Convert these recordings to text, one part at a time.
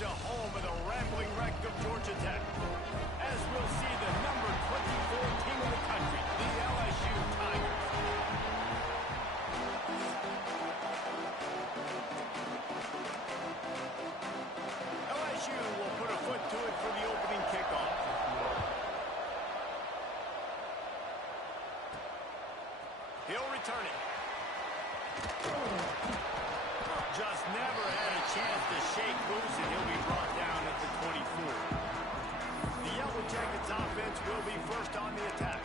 to home of the rambling wreck of Georgia Tech, as we'll see the number 24 team in the country, the LSU Tigers. LSU will put a foot to it for the opening kickoff. He'll return it. Just never had a chance to shake loose, and he'll be brought down at the 24. The Yellow Jackets offense will be first on the attack.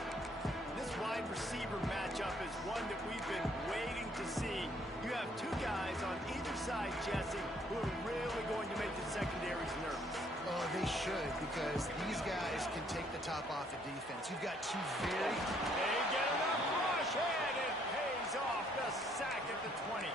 This wide receiver matchup is one that we've been waiting to see. You have two guys on either side, Jesse, who are really going to make the secondaries nervous. Oh, they should, because these guys can take the top off of defense. You've got two very... They get enough rush, and it pays off the sack at the 20.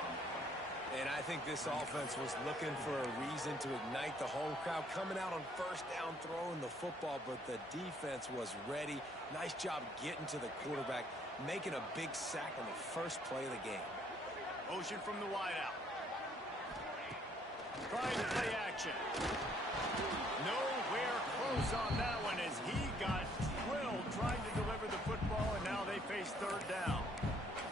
And I think this offense was looking for a reason to ignite the home crowd, coming out on first down, throwing the football, but the defense was ready. Nice job getting to the quarterback, making a big sack on the first play of the game. Motion from the wideout. Trying to play action. Nowhere close on that one as he got drilled trying to deliver the football, and now they face third down.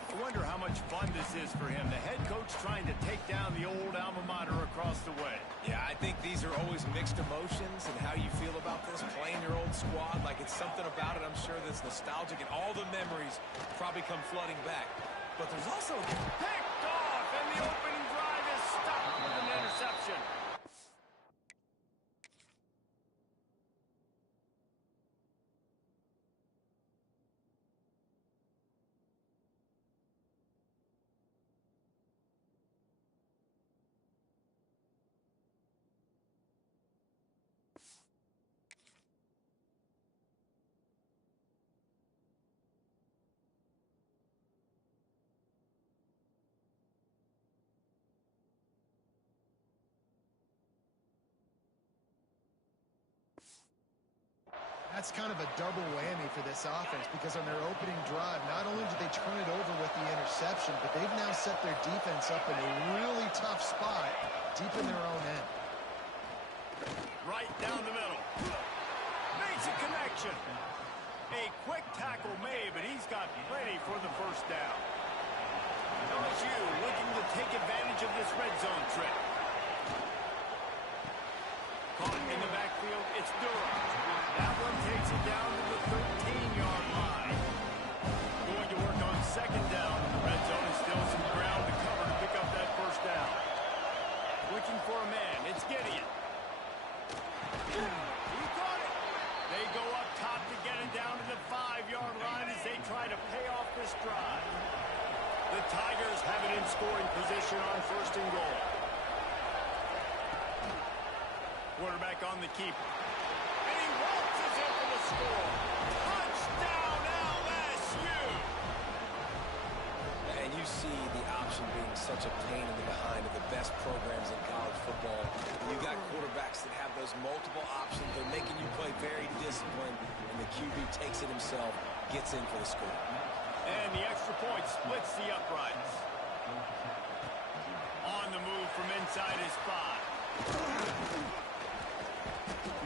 I wonder how much fun this is for him. The head coach trying to take down the old alma mater across the way. Yeah, I think these are always mixed emotions, and how you feel about this, playing your old squad, like it's something about it, I'm sure, that's nostalgic, and all the memories probably come flooding back. But there's also... Picked off, and the opening drive is stopped with an interception. That's kind of a double whammy for this offense, because on their opening drive, not only did they turn it over with the interception, but they've now set their defense up in a really tough spot deep in their own end. Right down the middle. Makes a connection. A quick tackle made, but he's got plenty for the first down. LSU looking to take advantage of this red zone trip. Caught in the backfield, it's Durham. That one takes it down to the 13-yard line. Going to work on second down. The red zone is still some ground to cover to pick up that first down. Looking for a man. It's Gideon. He caught it. They go up top to get it down to the 5-yard line as they try to pay off this drive. The Tigers have it in scoring position on first and goal. Quarterback on the keeper. And he waltzes in for the score. Touchdown, LSU! And you see the option being such a pain in the behind of the best programs in college football. You got quarterbacks that have those multiple options. They're making you play very disciplined, and the QB takes it himself, gets in for the score. And the extra point splits the uprights. On the move from inside his 5.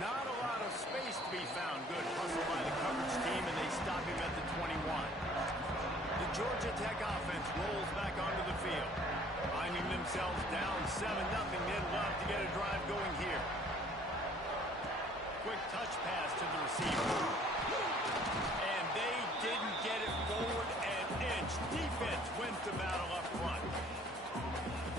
Not a lot of space to be found. Good hustle by the coverage team, and they stop him at the 21. The Georgia Tech offense rolls back onto the field. Finding themselves down 7-0, they'd love to get a drive going here. Quick touch pass to the receiver. And they didn't get it forward an inch. Defense wins the battle up front.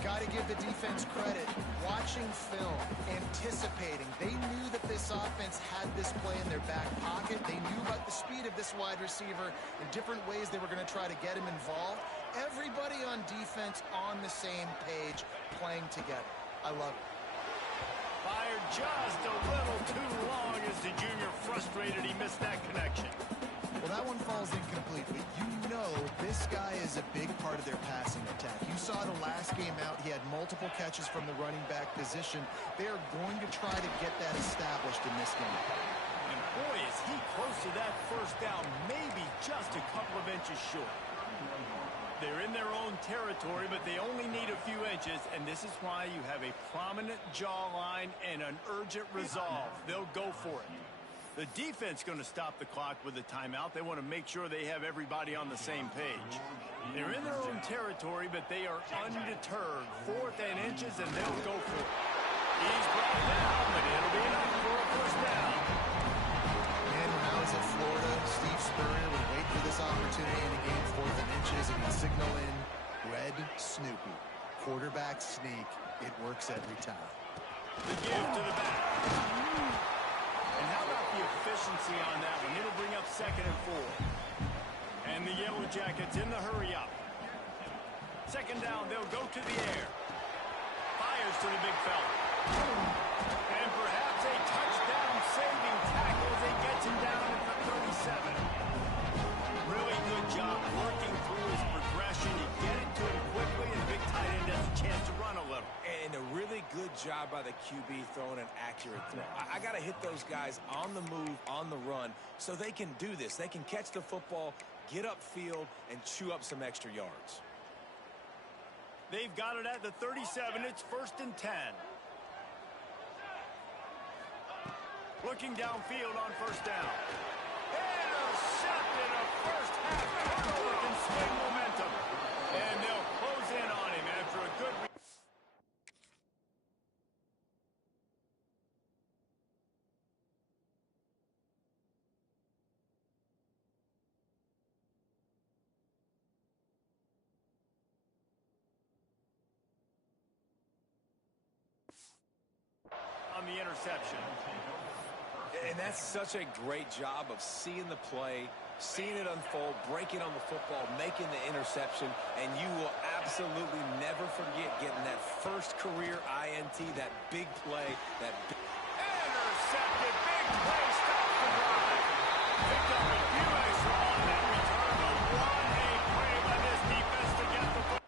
Got to give the defense credit. Watching film, anticipating. They knew that this offense had this play in their back pocket. They knew about the speed of this wide receiver and different ways they were going to try to get him involved. Everybody on defense on the same page, playing together. I love it. Fired just a little too long as the junior frustrated. He missed that connection. Well, that one falls incomplete, but you know this guy is a big part of their passing attack. You saw the last game out, he had multiple catches from the running back position. They are going to try to get that established in this game. And boy, is he close to that first down, maybe just a couple of inches short. They're in their own territory, but they only need a few inches, and this is why you have a prominent jawline and an urgent resolve. They'll go for it. The defense going to stop the clock with a timeout. They want to make sure they have everybody on the same page. They're in their own territory, but they are undeterred. 4th and inches, and they'll go for it. He's brought down, but it'll be enough for a first down. And when I was at Florida, Steve Spurrier would wait for this opportunity in a game, 4th and inches, and he'd signal in Red Snoopy. Quarterback sneak. It works every time. The give to the back. And how about the efficiency on that one? It'll bring up 2nd and 4. And the Yellow Jackets in the hurry up. 2nd down, they'll go to the air. Fires to the big fella. And perhaps a touchdown-saving tackle as he gets him down at the 37. Really good job working through his progression. You get it to him quickly, and the big tight end has a chance to run a little. And a really good job by the QB throwing an accurate throw. I got to hit those guys on the move, on the run, so they can do this. They can catch the football, get upfield, and chew up some extra yards. They've got it at the 37. It's 1st and 10. Looking downfield on 1st down. Intercepted. A first half turnover can swing momentum. And they'll close in on him after a good... on the interception. And that's such a great job of seeing the play, seeing it unfold, breaking on the football, making the interception, and you will absolutely never forget getting that first career INT, that big play, that big... Intercepted, big play, stop the drive. Picked up a few extra on that return, but what a play by this defense to get the ball.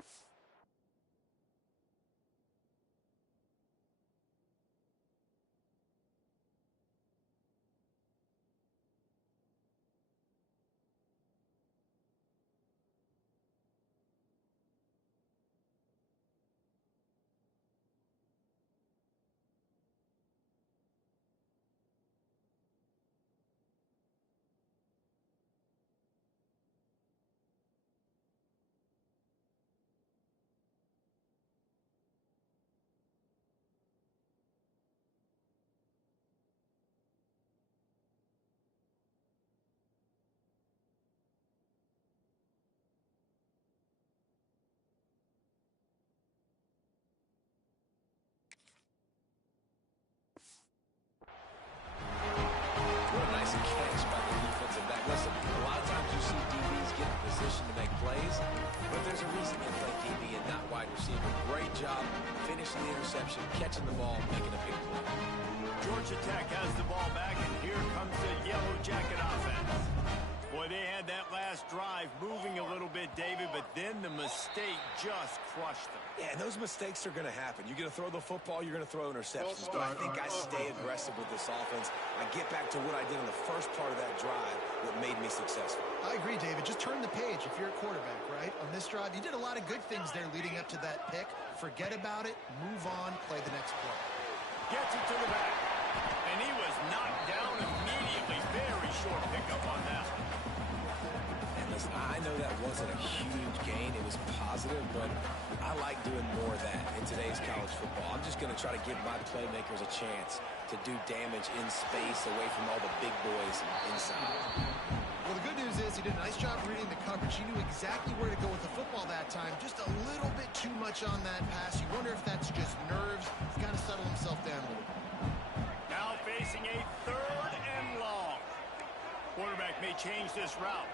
What a nice catch by the defensive back. Listen, a lot of times you see DBs get in position to make plays, but there's a reason they play DB and not wide receiver. Great job finishing the interception, catching the ball, making a big play. Georgia Tech has the ball back, and here comes the Yellow Jacket offense. Boy, they had that last drive moving a little bit, David, but then the mistake just crushed them. Yeah, and those mistakes are going to happen. You're going to throw the football, you're going to throw interceptions. But I think I stay aggressive with this offense. I get back to what I did in the first part of that drive that made me successful. I agree, David. Just turn the page if you're a quarterback, right? On this drive, you did a lot of good things there leading up to that pick. Forget about it, move on, play the next play. Gets it to the back, and he was knocked down immediately. Very short pickup on that one. Listen, I know that wasn't a huge gain. It was positive, but I like doing more of that in today's college football. I'm just going to try to give my playmakers a chance to do damage in space away from all the big boys inside. Well, the good news is he did a nice job reading the coverage. He knew exactly where to go with the football that time. Just a little bit too much on that pass. You wonder if that's just nerves. He's got to settle himself down a little. Now facing a 3rd and long. Quarterback may change this route.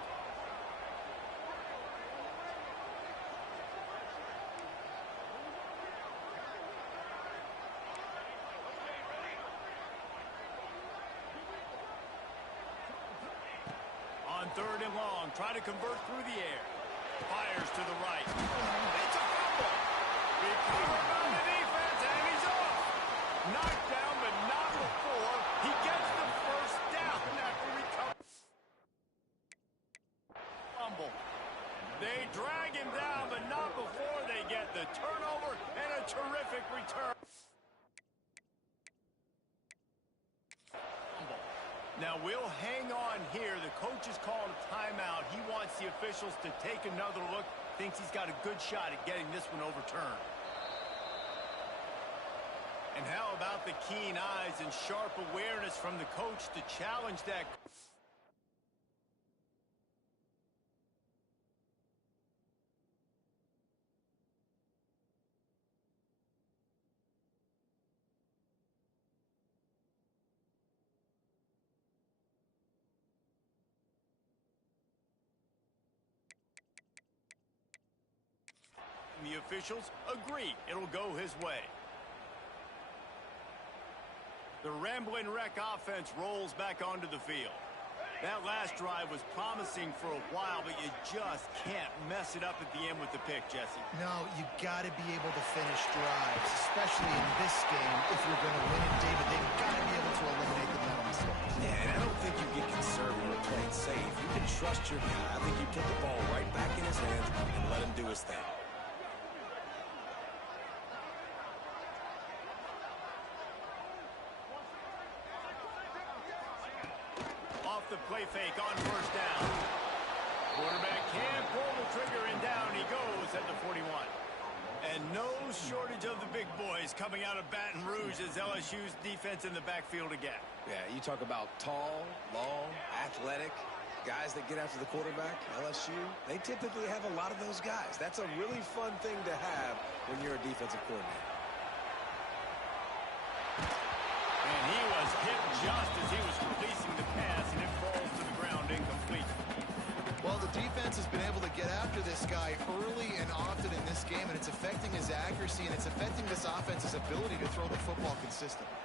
On 3rd and long, try to convert through the air. Fires to the right. It's a fumble. Recovered by the defense, and he's off. Knocked down, but not before. He gets the first down after recovery. Fumble. They drag him down the turnover and a terrific return. Now we'll hang on here. The coach has called a timeout. He wants the officials to take another look. Thinks he's got a good shot at getting this one overturned. And how about the keen eyes and sharp awareness from the coach to challenge that? The officials agree it'll go his way. The Rambling Wreck offense rolls back onto the field. That last drive was promising for a while, but you just can't mess it up at the end with the pick, Jesse. No, you got to be able to finish drives, especially in this game. If you're going to win it, David, they've got to be able to eliminate the mental mistakes. Yeah, and I don't think you get conservative or play it safe. You can trust your guy. I think you put the ball right back in his hands and let him do his thing. The play fake on first down. Quarterback can't pull the trigger, and down he goes at the 41. And no shortage of the big boys coming out of Baton Rouge as LSU's defense in the backfield again. Yeah, you talk about tall, long, athletic, guys that get after the quarterback, LSU, they typically have a lot of those guys. That's a really fun thing to have when you're a defensive coordinator. And he was hit just as he was releasing the pass, and it falls to the ground incomplete. Well, the defense has been able to get after this guy early and often in this game, and it's affecting his accuracy, and it's affecting this offense's ability to throw the football consistently.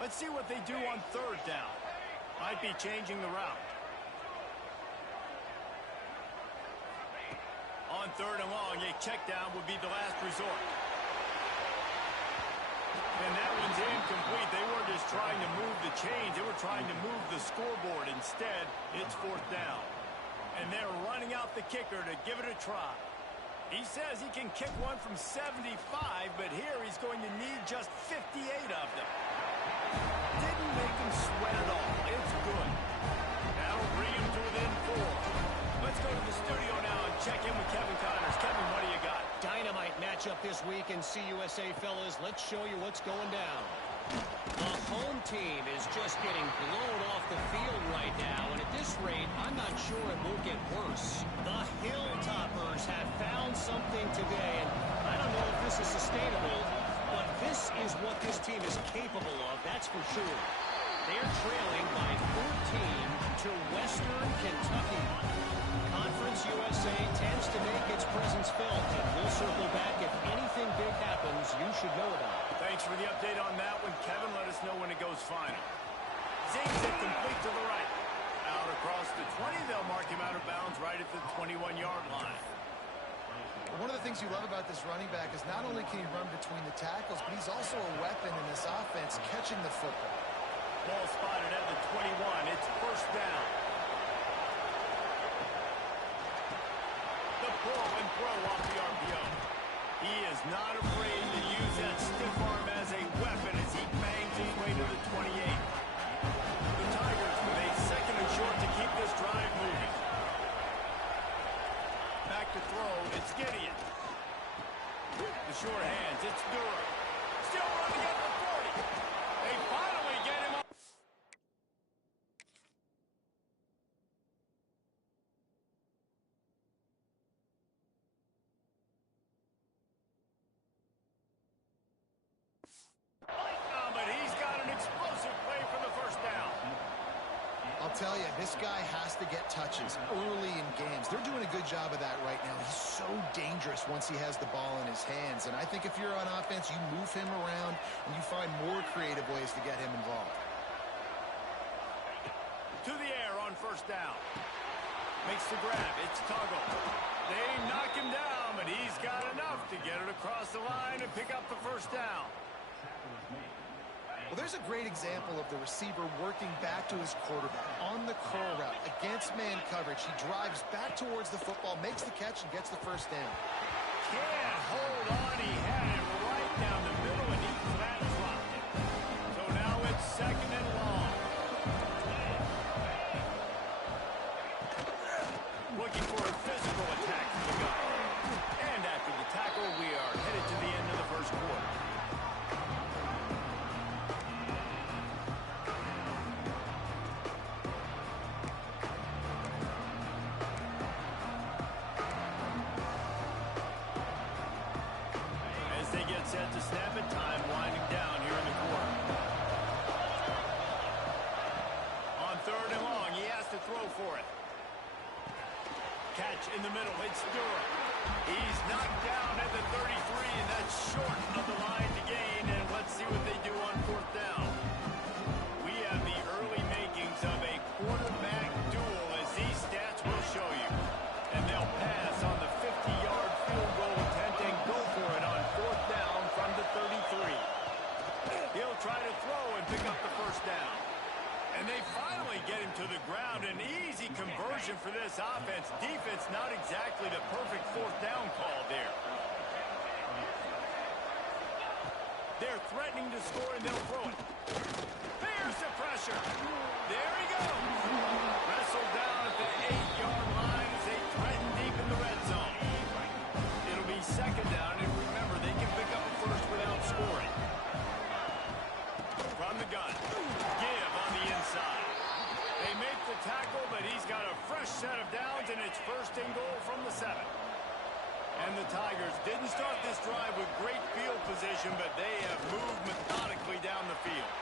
Let's see what they do on third down. Might be changing the route. On third and long, a check down would be the last resort. And that one's incomplete. They weren't just trying to move the chains. They were trying to move the scoreboard. Instead, it's fourth down. And they're running out the kicker to give it a try. He says he can kick one from 75, but here he's going to need just 58 of them. Didn't make him sweat at all. It's good. That'll bring him to within 4. Let's go to the studio now and check in with Kevin Connors. Kevin, what do you got? Dynamite matchup this week in CUSA, fellas. Let's show you what's going down. The home team is just getting blown off the field right now, and at this rate, I'm not sure it won't get worse. The Hilltoppers have found something today, and I don't know if this is sustainable, but this is what this team is capable of, that's for sure. They're trailing by 14 to Western Kentucky. Conference USA tends to make its presence felt, and we'll circle back if anything big happens you should know about. Thanks for the update on that one, Kevin. Let us know when it goes final. Zings it complete to the right. Out across the 20, they'll mark him out of bounds right at the 21-yard line. One of the things you love about this running back is not only can he run between the tackles, but he's also a weapon in this offense catching the football. Ball spotted at the 21. It's first down. The pull and throw off the RPO. He is not afraid to use that stiff arm as a weapon as he bangs his way to the 28. The Tigers with a second and short to keep this drive moving. Back to throw. It's Gideon. The short hands. It's Durham. Still running at the 40. They finally get him up. But he's got an explosive play for the first down. I'll tell you, this guy has to get touches early in games. They're doing a good job of that right now. He's so dangerous once he has the ball in his hands. And I think if you're on offense, you move him around and you find more creative ways to get him involved. To the air on first down. Makes the grab. It's Tuggle. They knock him down, but he's got enough to get it across the line and pick up the first down. Well, there's a great example of the receiver working back to his quarterback on the curl route against man coverage. He drives back towards the football, makes the catch, and gets the first down. Can't hold set to snap it. Time winding down here in the quarter. On 3rd and long, he has to throw for it. Catch in the middle. It's Durham. He's knocked down at the 33, and that's short of the line to gain. And let's see what they do on 4th down. We have the early makings of a quarterback duel, as these stats will show you. And they'll pass on the 50-yard field goal attempt and go for it on 4th down from the 33. He'll try to throw and pick up the 1st down. And they finally get him to the ground. An easy conversion for this offense. Defense not exactly the perfect 4th down call there. They're threatening to score, and they'll throw it. There's the pressure. There he goes. Wrestled down at the 8-yard line as they threaten deep in the red zone. It'll be 2nd down, and remember, they can pick up a 1st without scoring. From the gun. Give on the inside. They make the tackle, but he's got a fresh set of downs, and it's 1st and goal from the 7. And the Tigers didn't start this drive with great field position, but they have moved methodically down the field.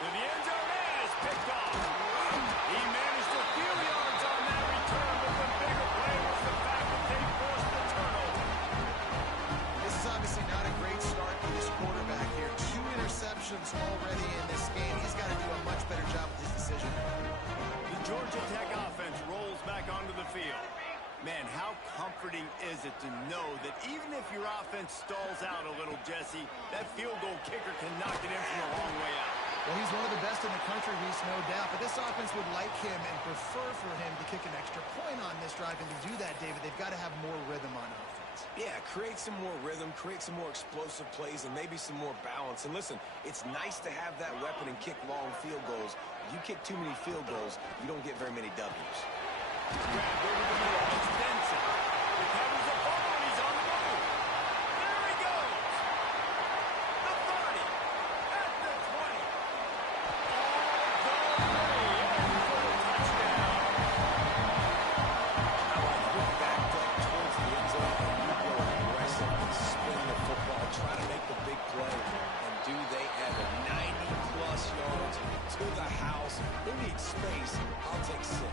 To the end zone, and is picked off. He managed a few yards on that return, but the bigger play was the fact that they forced the turnover. This is obviously not a great start for this quarterback here. 2 interceptions already in this game. He's got to do a much better job with his decision. The Georgia Tech offense rolls back onto the field. Man, how comforting is it to know that even if your offense stalls out a little, Jesse, that field goal kicker can knock it in from a long way out. Well, he's one of the best in the country, Reese, no doubt. But this offense would like him and prefer for him to kick an extra point on this drive. And to do that, David, they've got to have more rhythm on offense. Yeah, create some more rhythm, create some more explosive plays, and maybe some more balance. And listen, it's nice to have that weapon and kick long field goals. You kick too many field goals, you don't get very many W's. Grabbed over the middle. It's Denson. Recovers the ball, and he's on the move. There he goes. The 30. At the 20. All the way in for the touchdown. I like to get backed up towards the end zone, and you go aggressive and spin the football, try to make the big play. And do they have it? 90-plus yards to the house. They need space. I'll take 6.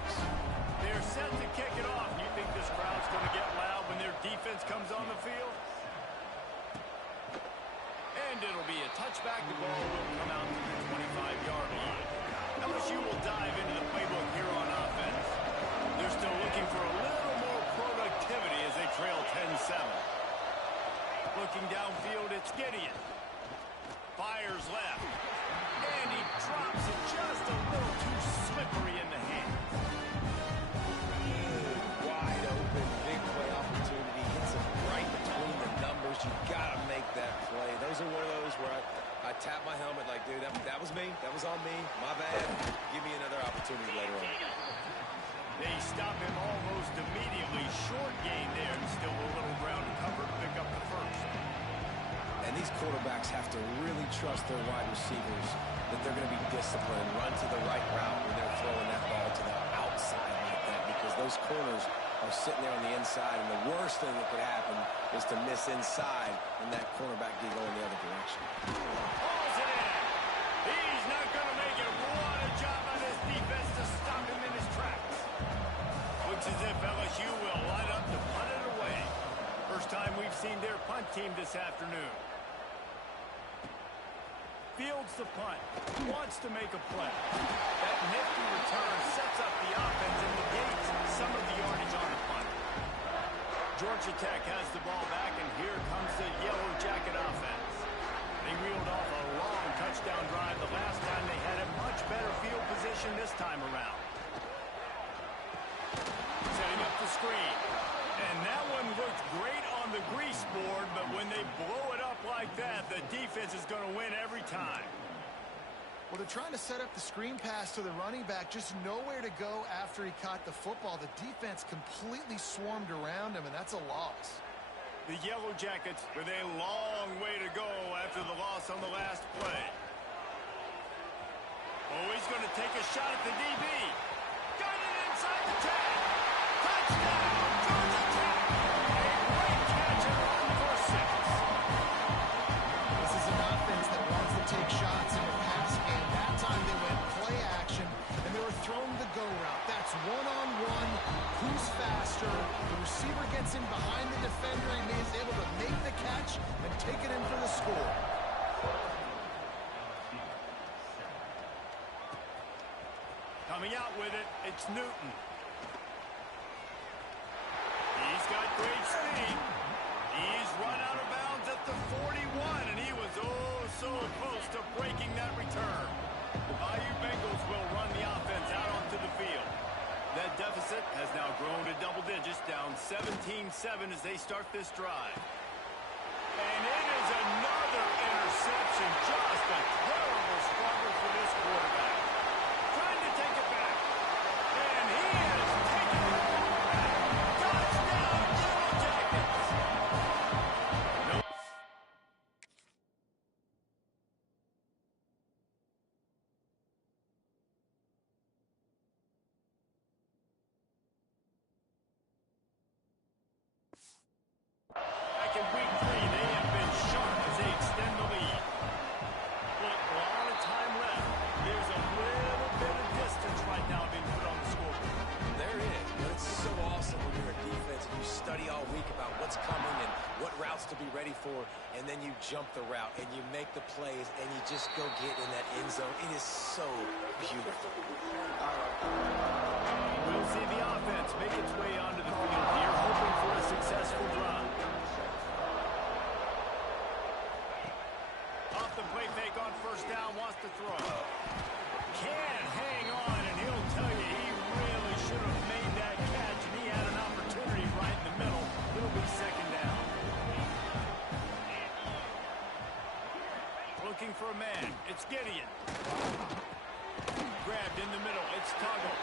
They're set to kick it off. You think this crowd's going to get loud when their defense comes on the field? And it'll be a touchback. The ball will come out to the 25-yard line. LSU will dive into the playbook here on offense. They're still looking for a little more productivity as they trail 10-7. Looking downfield, it's Gideon. Fires left. And he drops it just a little too slippery in the hand. Wide open, big play opportunity. Hits him right between the numbers. You got to make that play. Those are one of those where I tap my helmet like, dude, that was me. That was on me. My bad. Give me another opportunity later on. They stop him almost immediately. Short gain there, and still a little ground to cover to pick up the 1st. And these quarterbacks have to really trust their wide receivers that they're going to be disciplined, run to the right route when they're throwing that ball to the outside like that, because those corners are sitting there on the inside, and the worst thing that could happen is to miss inside and that cornerback be going the other direction. Pulls it in. He's not going to make it. What a job on his defense to stop him in his tracks. Looks as if LSU will line up to punt it away. First time we've seen their punt team this afternoon. Fields the punt. Wants to make a play. That nifty return sets up the offense and negates some of the yardage on the punt. Georgia Tech has the ball back, and here comes the Yellow Jacket offense. They reeled off a long touchdown drive the last time. They had a much better field position this time around. Setting up the screen. And that one looked great on the grease board, but when they blow it up like that, the defense is going to win every time. Well, they're trying to set up the screen pass to the running back, just nowhere to go after he caught the football. The defense completely swarmed around him, and that's a loss. The Yellow Jackets with a long way to go after the loss on the last play. Oh, he's going to take a shot at the DB. Got it inside the tag. Touchdown, Georgia Tech. A great catch and run for 6. Coming out with it, it's Newton. He's got great speed. He's run out of bounds at the 41, and he was oh so close to breaking that return. The Bayou Bengals will run the offense out onto the field. That deficit has now grown to double digits, down 17-7 as they start this drive. And it is another interception. Just a terrible struggle for this quarterback. Trying to take it back. And he has taken it back. Touchdown, Yellow Jackets. Nope. Back in week 3, they have been sharp as they extend the lead. But a lot of time left. There's a little bit of distance right now being put on the scoreboard. There is, but it's so awesome when you're a defense and you study all week about what's coming and what routes to be ready for, and then you jump the route and you make the plays and you just go get in that end zone. It is so beautiful. We'll see the offense make its way onto the field here, hoping for a successful drive. Off the play fake on first down, wants to throw. Can't hang on, and he'll tell you he really should have made that catch, and he had an opportunity right in the middle. It'll be second down. Looking for a man. It's Gideon. Grabbed in the middle. It's Tuggle.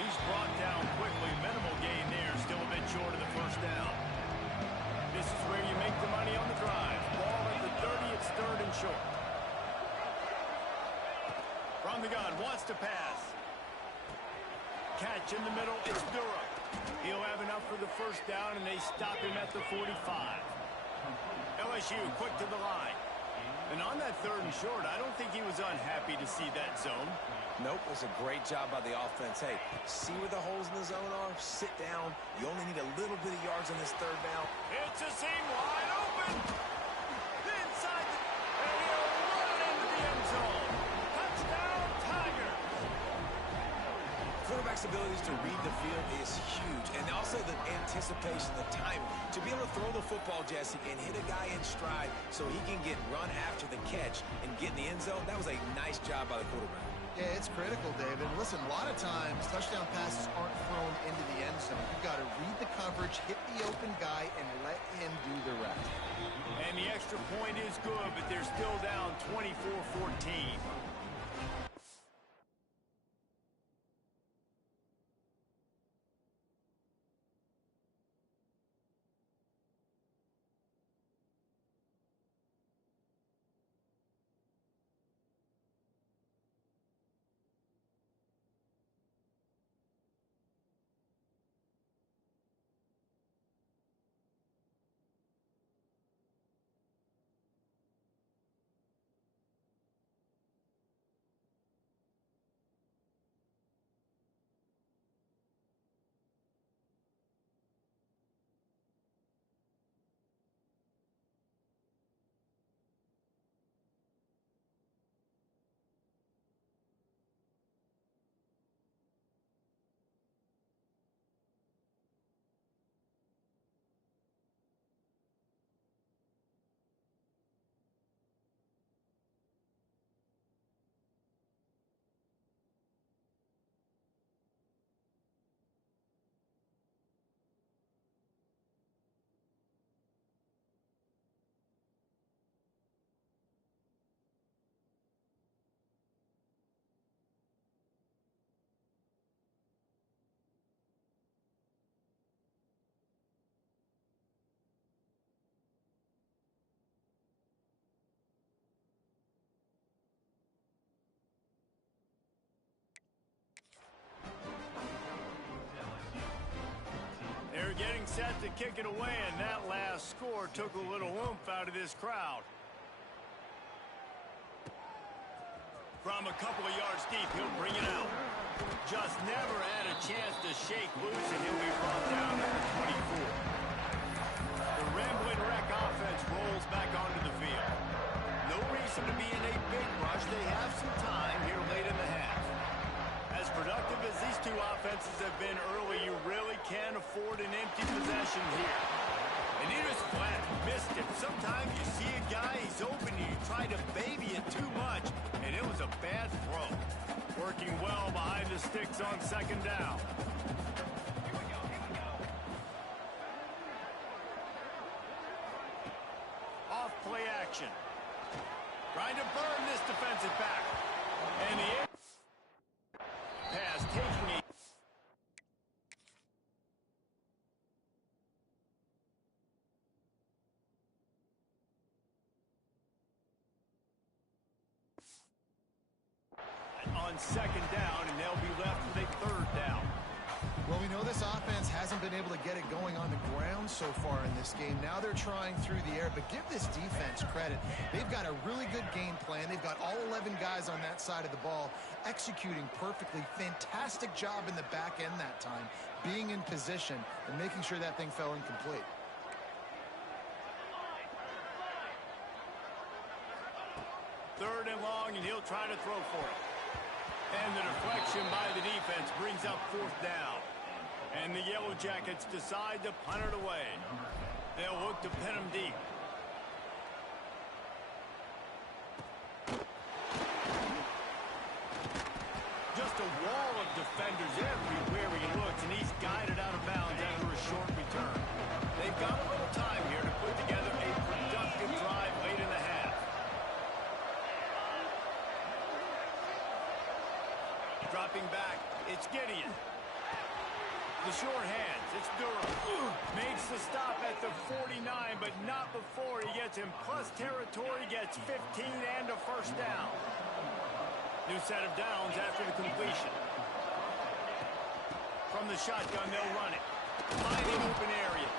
He's brought down quickly. Minimal gain there. Still a bit short of the first down. This is where you make the money on the drive. Ball at the 30. It's third and short. From the gun. Wants to pass. Catch in the middle. It's Durham. He'll have enough for the first down, and they stop him at the 45. LSU quick to the line. And on that third and short, I don't think he was unhappy to see that zone. Nope, it was a great job by the offense. Hey, see where the holes in the zone are? Sit down. You only need a little bit of yards on this third down. It's a seam wide open. Inside the... And he'll run it into the end zone. Touchdown, Tigers. Quarterback's abilities to read the field is huge. And also the anticipation, the time. To be able to throw the football, Jesse, and hit a guy in stride so he can get run after the catch and get in the end zone, that was a nice job by the quarterback. Yeah, it's critical, David. Listen, a lot of times touchdown passes aren't thrown into the end zone. You've got to read the coverage, hit the open guy, and let him do the rest. And the extra point is good, but they're still down 24-14. Getting set to kick it away, and that last score took a little oomph out of this crowd. From a couple of yards deep, he'll bring it out. Just never had a chance to shake loose, and he'll be brought down at the 24. The Ramblin' Wreck offense rolls back onto the field. No reason to be in a big rush. They have some time here late in the half. As productive defenses have been early, you really can't afford an empty possession here. And he just flat missed it. Sometimes you see a guy, he's open, and you try to baby it too much, and it was a bad throw. Working well behind the sticks on second down. Off play action. Trying to burn this defensive back. And the pass taking a on second down, and they'll be left with a third down. Well, we know this offense hasn't been able to get it going on the ground so far in this game. Now they're trying through the air, but give this defense credit. They've got a really good game plan. They've got all 11 guys on that side of the ball executing perfectly. Fantastic job in the back end that time, being in position and making sure that thing fell incomplete. Third and long, and he'll try to throw for it. And the deflection by the defense brings up fourth down. And the Yellow Jackets decide to punt it away. They'll look to pin him deep. Just a wall of defenders everywhere he looks, and he's guided out of bounds after a short return. They've got a little time here to put together a productive drive late in the half. Dropping back, it's Gideon. The short hands, it's Durham. Makes the stop at the 49, but not before he gets in plus territory, gets 15 and a first down. New set of downs after the completion. From the shotgun, they'll run it. Finding open areas.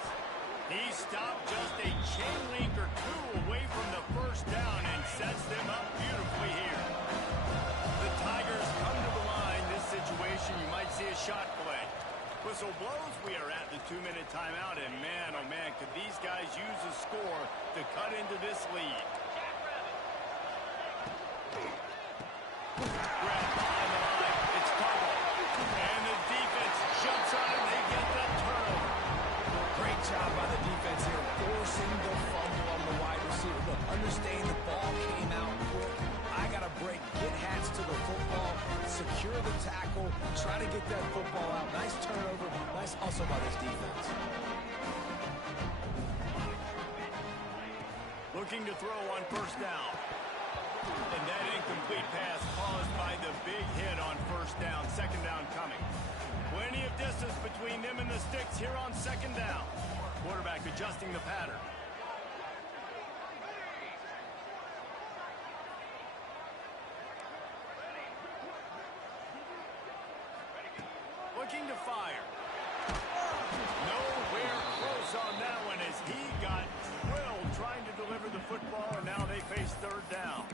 He stopped just a chain link or two away from the first down and sets them up beautifully here. The Tigers come to the line. This situation, you might see a shot play. Whistle blows, we are at the 2-minute timeout, and man, oh man, could these guys use a score to cut into this lead. Grab behind the line, it's Carter. And the defense jumps on him, they get the turnover. Great job by the defense here, forcing the fumble on the wide receiver. Look, understand the ball came out quick. I got to break, get hats to the football, secure the tackle, try to get that football out. Nice turnover, nice hustle by this defense. Looking to throw on first down. And that incomplete pass caused by the big hit on first down. Second down coming. Plenty of distance between them and the sticks here on second down. Quarterback adjusting the pattern. Looking to fire. Nowhere close on that one as he got drilled trying to deliver the football, and now they face third down.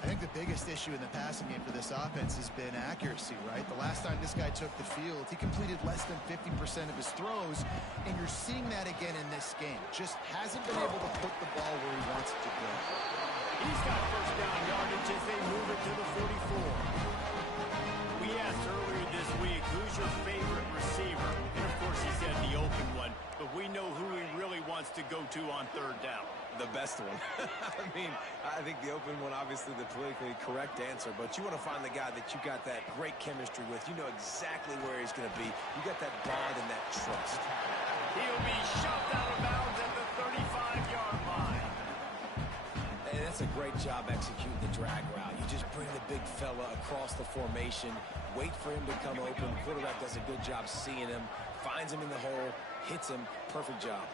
I think the biggest issue in the passing game for this offense has been accuracy, right? The last time this guy took the field, he completed less than 50% of his throws, and you're seeing that again in this game. Just hasn't been able to put the ball where he wants it to go. He's got first down yardage as they move it to the 44. We asked earlier this week, who's your favorite receiver? And of course he said the open one, but we know who he really wants to go to on third down. The best one. I mean, I think the open one, obviously the politically correct answer, but you want to find the guy that you got that great chemistry with. You know exactly where he's going to be. You got that bond and that trust. He'll be shoved out of bounds at the 35-yard line. And that's a great job executing the drag route. You just bring the big fella across the formation, wait for him to come open. Quarterback does a good job seeing him, finds him in the hole, hits him. Perfect job.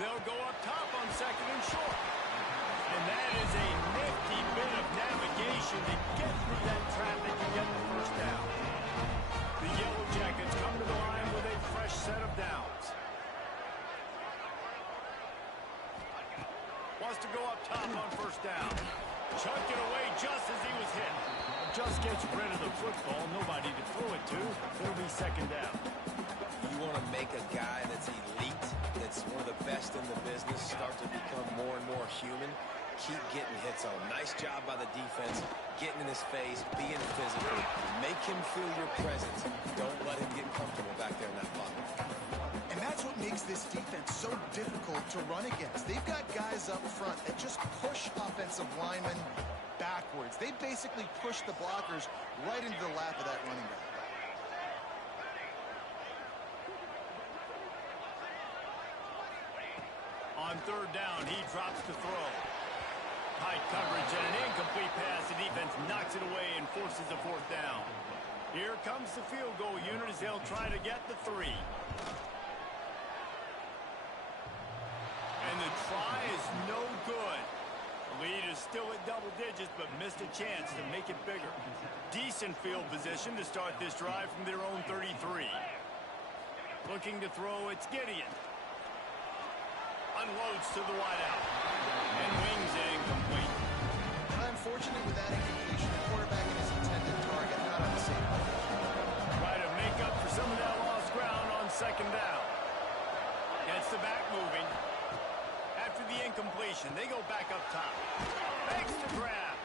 They'll go up top on second and short. And that is a nifty bit of navigation to get through that traffic and get the first down. The Yellow Jackets come to the line with a fresh set of downs. Wants to go up top on first down. Chucked it away just as he was hit. Just gets rid of the football. Nobody to throw it to. It'll be second down. You want to make a guy that's elite, that's one of the best in the business, start to become more and more human. keep getting hits on him. Nice job by the defense, getting in his face, being physical. Make him feel your presence. Don't let him get comfortable back there in that pocket. And that's what makes this defense so difficult to run against. They've got guys up front that just push offensive linemen backwards. They basically push the blockers right into the lap of that running back. On third down, he drops to throw. Tight coverage and an incomplete pass. The defense knocks it away and forces a fourth down. Here comes the field goal unit as they'll try to get the 3. And the try is no good. The lead is still at double digits, but missed a chance to make it bigger. Decent field position to start this drive from their own 33. Looking to throw, it's Gideon. Unloads to the wideout. And wings it incomplete. Unfortunately, with that incompletion, the quarterback and his intended target not on the same page. Try to make up for some of that lost ground on second down. Gets the back moving. After the incompletion, they go back up top. Makes the grab.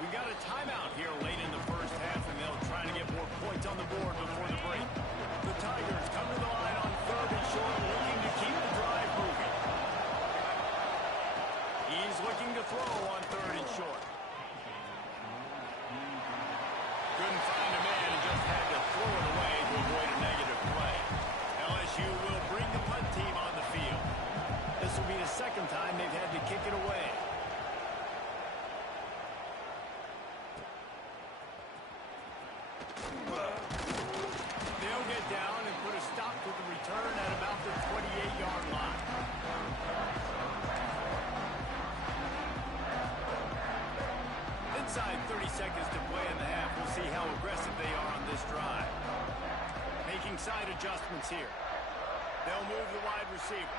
We got a timeout here late in the first half, and they'll try to get more points on the board before the break. The Tigers come to the line on third and short, looking to keep the drive moving. He's looking to throw on third and short. Couldn't find a man and just had to throw it away to avoid a negative play. LSU will bring the punt team on the field. This will be the second time they've had to kick it away. They'll get down and put a stop to the return at about the 28-yard line. Inside 30 seconds to play in the half. We'll see how aggressive they are on this drive. Making side adjustments here. They'll move the wide receiver.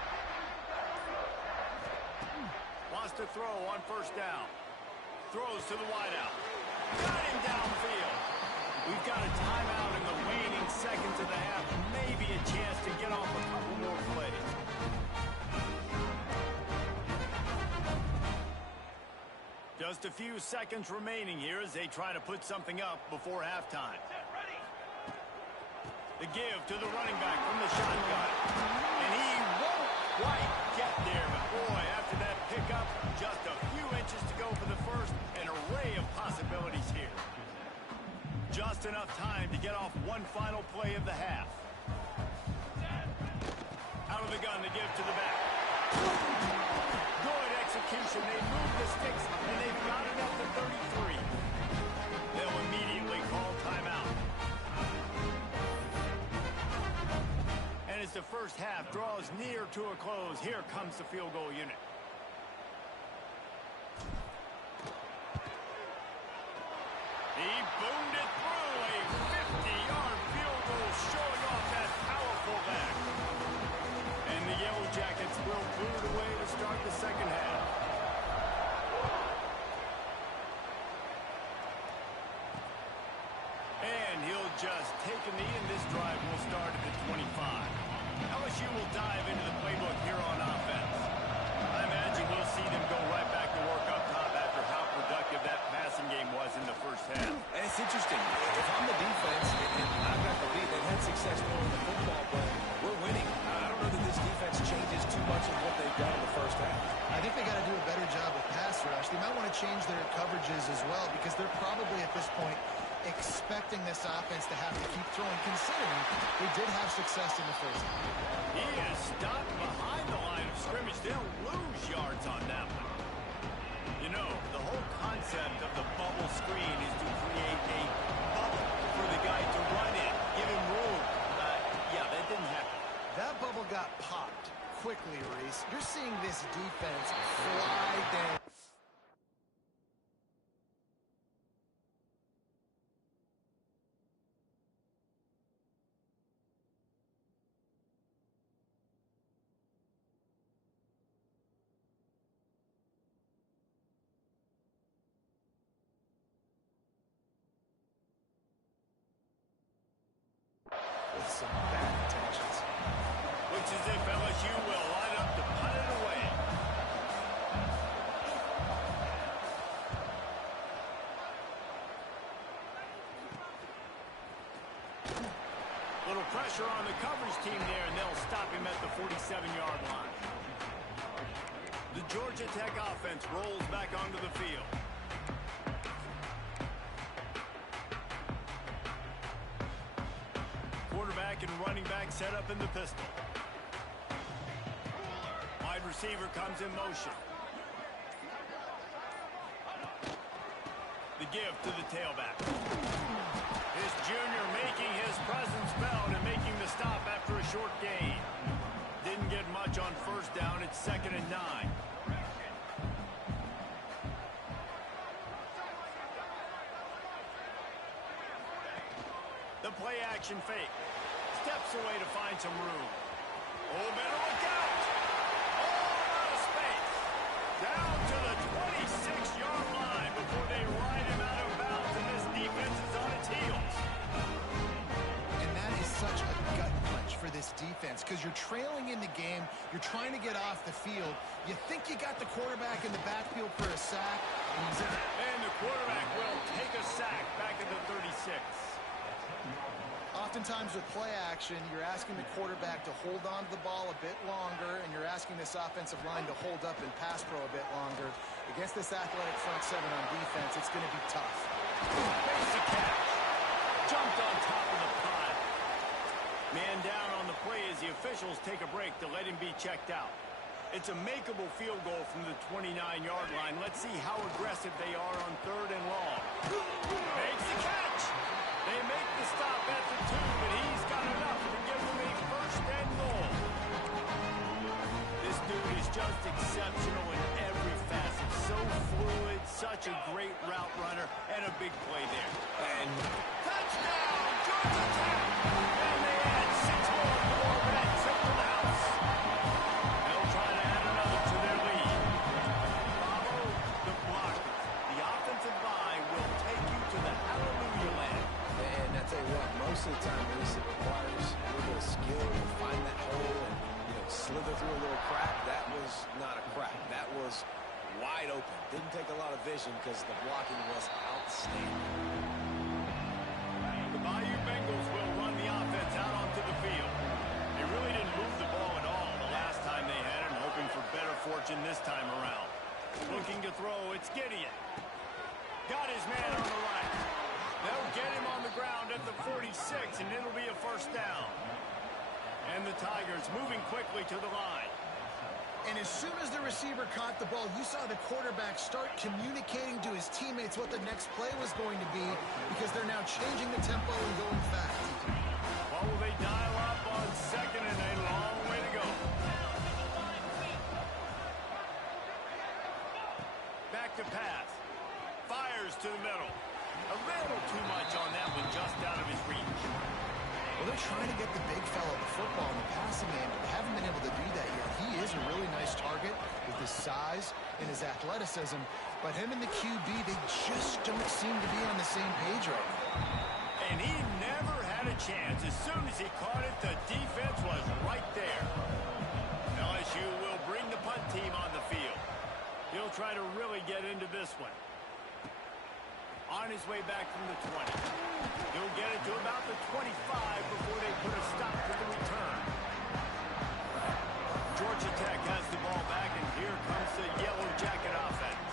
Wants to throw on first down. Throws to the wideout. Got him downfield. We've got a timeout in the waning seconds of the half. Maybe a chance to get off a couple more plays. Just a few seconds remaining here as they try to put something up before halftime. The give to the running back from the shotgun. And he won't quite get there. But boy, after that pickup, just a few inches to go for the first. An array of possibilities here. Just enough time to get off one final play of the half. Out of the gun, the give to the back. Good execution. They move the sticks, and they've got it up to 33. They'll immediately call timeout. And as the first half draws near to a close, here comes the field goal unit. He boomed it through a 50-yard field goal, showing off that powerful back. And the Yellow Jackets will boot it away to start the second half. And he'll just take a knee, and this drive will start at the 25. LSU will dive into the playbook here on offense. I imagine we'll see them go right back to work up top after how productive that passing game was in the first half. And it's interesting. If I'm the defense and I've got the lead, they've had success throwing the football, but we're winning. I don't know that this defense changes too much of what they've done in the first half. I think they got to do a better job with pass rush. They might want to change their coverages as well, because they're probably at this point expecting this offense to have to keep throwing, considering they did have success in the first half. He is stopped behind the line of scrimmage. They'll lose yards on that one. You know, the whole concept of the bubble screen is to create a bubble for the guy to run in, give him room. Yeah, that didn't happen. That bubble got popped quickly, Reese. You're seeing this defense fly down. With some bad intentions. Looks as if LSU will line up to punt it away. Little pressure on the coverage team there, and they'll stop him at the 47-yard line. The Georgia Tech offense rolls back onto the field. Quarterback and running back set up in the pistol. Wide receiver comes in motion. The give to the tailback. This junior making his presence felt and making the stop after a short gain. Didn't get much on first down. It's 2nd and 9. The play action fake. Steps away to find some room. Oh, better look out. Oh, out of space. Down to the 26-yard line before they ride him out of bounds, and this defense is on its heels. And that is such a gut punch for this defense because you're trailing in the game. You're trying to get off the field. You think you got the quarterback in the backfield for a sack. And the quarterback will take a sack back at the 36. Oftentimes with play action, you're asking the quarterback to hold on to the ball a bit longer, and you're asking this offensive line to hold up and pass pro a bit longer. Against this athletic front seven on defense, it's going to be tough. Basic catch. Jumped on top of the pile. Man down on the play as the officials take a break to let him be checked out. It's a makeable field goal from the 29-yard line. Let's see how aggressive they are on 3rd and long. Makes the catch. They make the stop at the 2, but he's got enough to give them a 1st and goal. This dude is just exceptional in every facet. So fluid, such a great route runner, and a big play there. And touchdown, Georgia Tech! And they add 6 more to that trip to the house. They'll try to add another to their lead. Follow the blockers. The offensive line will take you to the hallelujah land. And I tell you what, most of the time, Reese, it requires a little bit of skill to find that hole and, slither through a little crack. That was not a crack. That was wide open. Didn't take a lot of vision because the blocking was outstanding. The Bayou Bengals will run the offense out onto the field. They really didn't move the ball at all the last time they had it, and hoping for better fortune this time around. Looking to throw, it's Gideon. Got his man on the right. They'll get him on the ground at the 46, and it'll be a 1st down. And the Tigers moving quickly to the line. And as soon as the receiver caught the ball, you saw the quarterback start communicating to his teammates what the next play was going to be because they're now changing the tempo and going fast. What will they dial up on 2nd and a long way to go? Back to pass. Fires to the middle. A little too much on that one, just out of his reach. Well, they're trying to get the big fella the football in the passing game, but they haven't been able to do that yet. He is a really nice target with his size and his athleticism, but him and the QB, they just don't seem to be on the same page right now. And he never had a chance. As soon as he caught it, the defense was right there. LSU will bring the punt team on the field. He'll try to really get into this one. On his way back from the 20. He'll get it to about the 25 before they put a stop to the return. Georgia Tech has the ball back, and here comes the Yellow Jacket offense.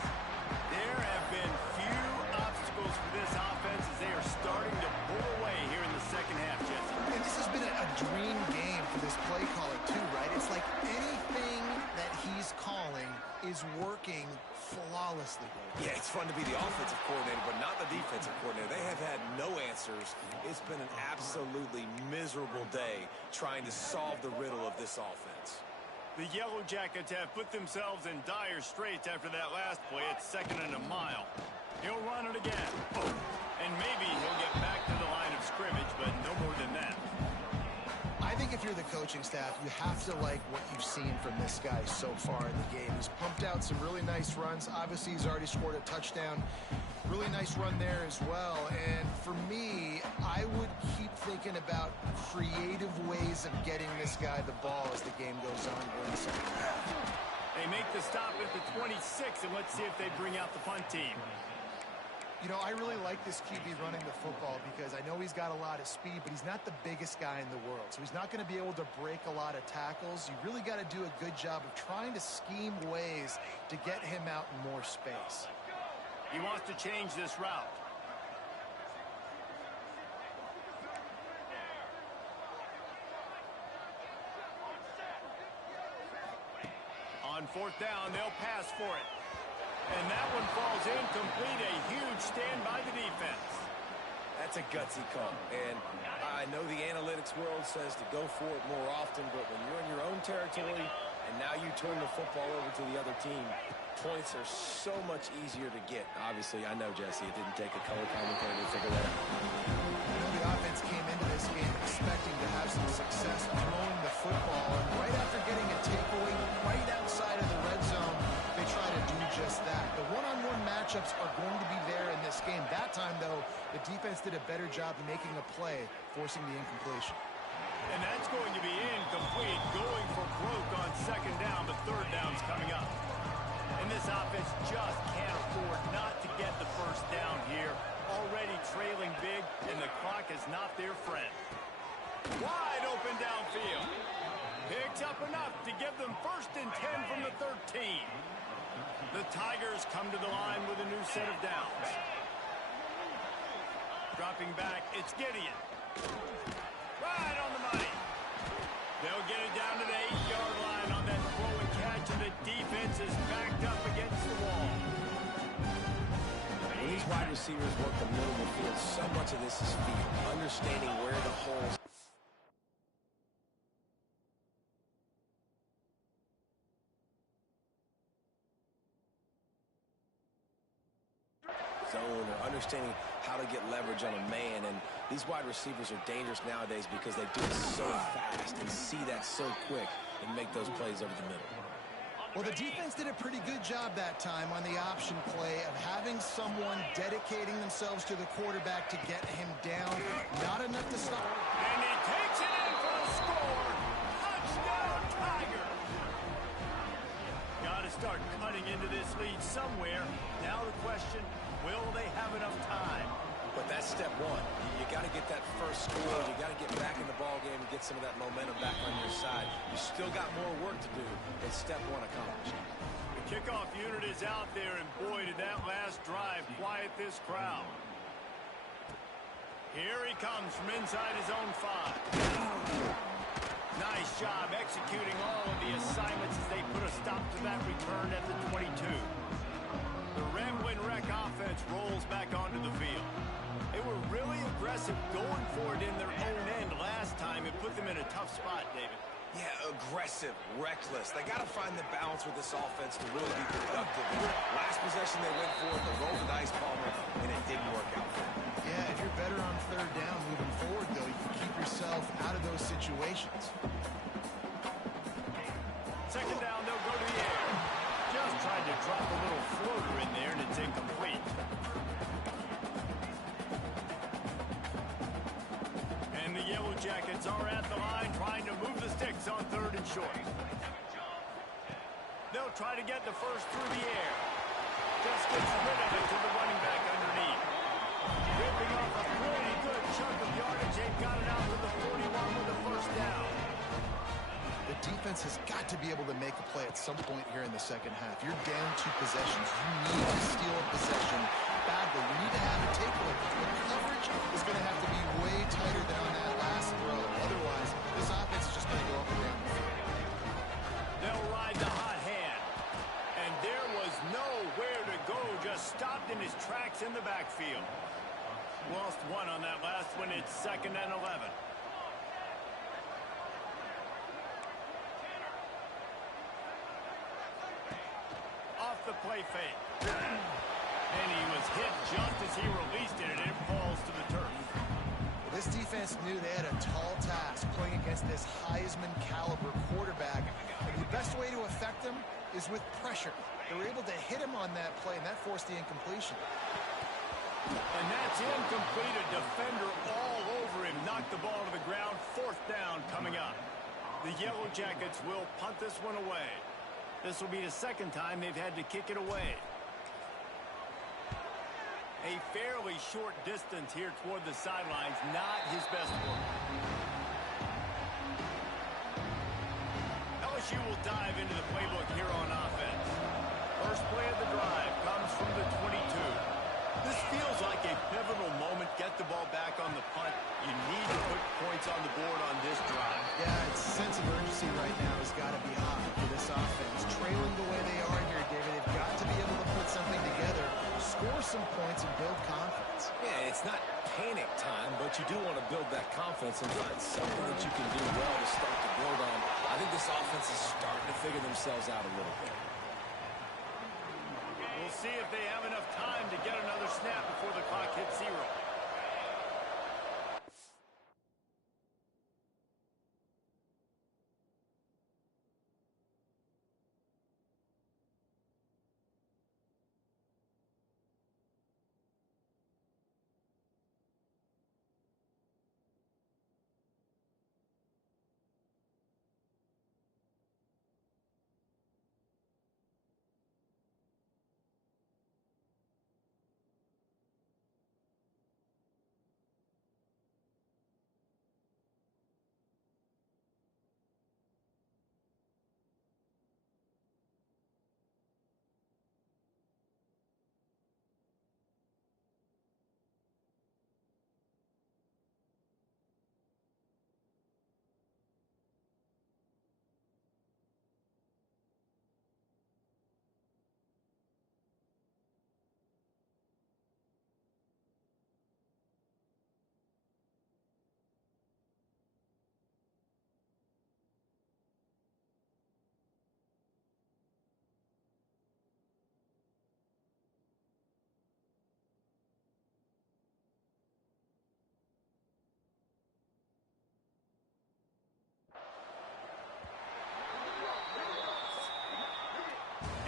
There have been few obstacles for this offense as they are starting to pull away here in the 2nd half, Jesse. And this has been a dream game for this play caller, too, right? It's like anything that he's calling is working flawlessly. Yeah, it's fun to be the offensive coordinator, but not the defensive coordinator. They have had no answers. It's been an absolutely miserable day trying to solve the riddle of this offense. The Yellow Jackets have put themselves in dire straits after that last play. It's 2nd and a mile. He'll run it again. Oh, and maybe he'll get back to the line of scrimmage, but no more than that. I think if you're the coaching staff, you have to like what you've seen from this guy so far in the game. He's pumped out some really nice runs. Obviously, he's already scored a touchdown. Really nice run there as well. And for me, I would keep thinking about creative ways of getting this guy the ball as the game goes on during the 2nd half. They make the stop at the 26, and let's see if they bring out the punt team. You know, I really like this QB running the football because I know he's got a lot of speed, but he's not the biggest guy in the world. So he's not going to be able to break a lot of tackles. You really got to do a good job of trying to scheme ways to get him out in more space. He wants to change this route. On fourth down, they'll pass for it. And that one falls incomplete. A huge stand by the defense. That's a gutsy call. And I know the analytics world says to go for it more often, but when you're in your own territory and now you turn the football over to the other team, points are so much easier to get. Obviously, I know, Jesse, it didn't take a color commentator to figure that out. I know the offense came into this game expecting to have some success throwing the football, and right after getting a takeaway right outside of the red zone, they try to do just that. The one-on-one matchups are going to be there in this game. That time, though, the defense did a better job making a play, forcing the incompletion. And that's going to be incomplete, going for broke on second down, but third down's coming up. And this offense just can't afford not to get the first down here. Already trailing big, and the clock is not their friend. Wide open downfield. Picks up enough to give them 1st and 10 from the 13. The Tigers come to the line with a new set of downs. Dropping back, it's Gideon. Right on the money. They'll get it down to the 8-yard line on that throw and catch, and the defense is backed up against the wall. When these wide receivers work the middle of the field, so much of this is feet, understanding where the holes. Zone or understanding how to get leverage on a man, and these wide receivers are dangerous nowadays because they do it so fast and see that so quick and make those plays over the middle. Well, the defense did a pretty good job that time on the option play of having someone dedicating themselves to the quarterback to get him down. Not enough to stop. And he takes it in for the score. Touchdown, Tigers. Got to start cutting into this lead somewhere. Now the question, will they have enough time? But that's step one. You got to get that first score. You got to get back in the ball game and get some of that momentum back on your side. You still got more work to do, but step one accomplished. The kickoff unit is out there, and boy, did that last drive quiet this crowd. Here he comes from inside his own 5. Nice job executing all of the assignments as they put a stop to that return at the 22. The Ramblin' Wreck offense rolls back onto the field. They were really aggressive going for it in their own end last time. It put them in a tough spot, David. Yeah, aggressive, reckless. They got to find the balance with this offense to really be productive. Last possession they went for it, the roll the dice, Palmer, and it didn't work out for them. Yeah, if you're better on third down moving forward, though, you can keep yourself out of those situations. Second down, they'll go to the air. Just tried to drop a little floater in there, and it's incomplete. And the Yellow Jackets are at the line trying to move the sticks on 3rd and short. They'll try to get the first through the air. Just gets rid of it to the running back underneath. Ripping off a pretty good chunk of yardage. They've got it out to the 41 with the first down. The defense has got to be able to make a play at some point here in the second half. You're down 2 possessions. You need to steal a possession badly. You need to have a takeaway. The coverage is going to have to be way tighter than on that last throw. Otherwise, this offense is just going to go up and down the field. They'll ride the hot hand. And there was nowhere to go. Just stopped in his tracks in the backfield. Lost one on that last one. It's 2nd and 11. Off the play fake. And he was hit just as he released it, and it falls to the turf. Well, this defense knew they had a tall task playing against this Heisman caliber quarterback. And the best way to affect him is with pressure. They were able to hit him on that play, and that forced the incompletion. And that's incomplete. A defender all over him. Knocked the ball to the ground. 4th down coming up. The Yellow Jackets will punt this one away. This will be the 2nd time they've had to kick it away. A fairly short distance here toward the sidelines, not his best work. LSU will dive into the playbook here on offense. First play of the drive comes from the 22. This feels like a pivotal moment. Get the ball back on the punt. You need to put points on the board on this drive. Yeah, its sense of urgency right now has got to be high for this offense. Trailing the way they are here, David, they've got to be able to put something together, score some points, and build confidence. Yeah, it's not panic time, but you do want to build that confidence and find something that you can do well to start to build on. I think this offense is starting to figure themselves out a little bit. We'll see if they have enough time to get another snap before the clock hits 0.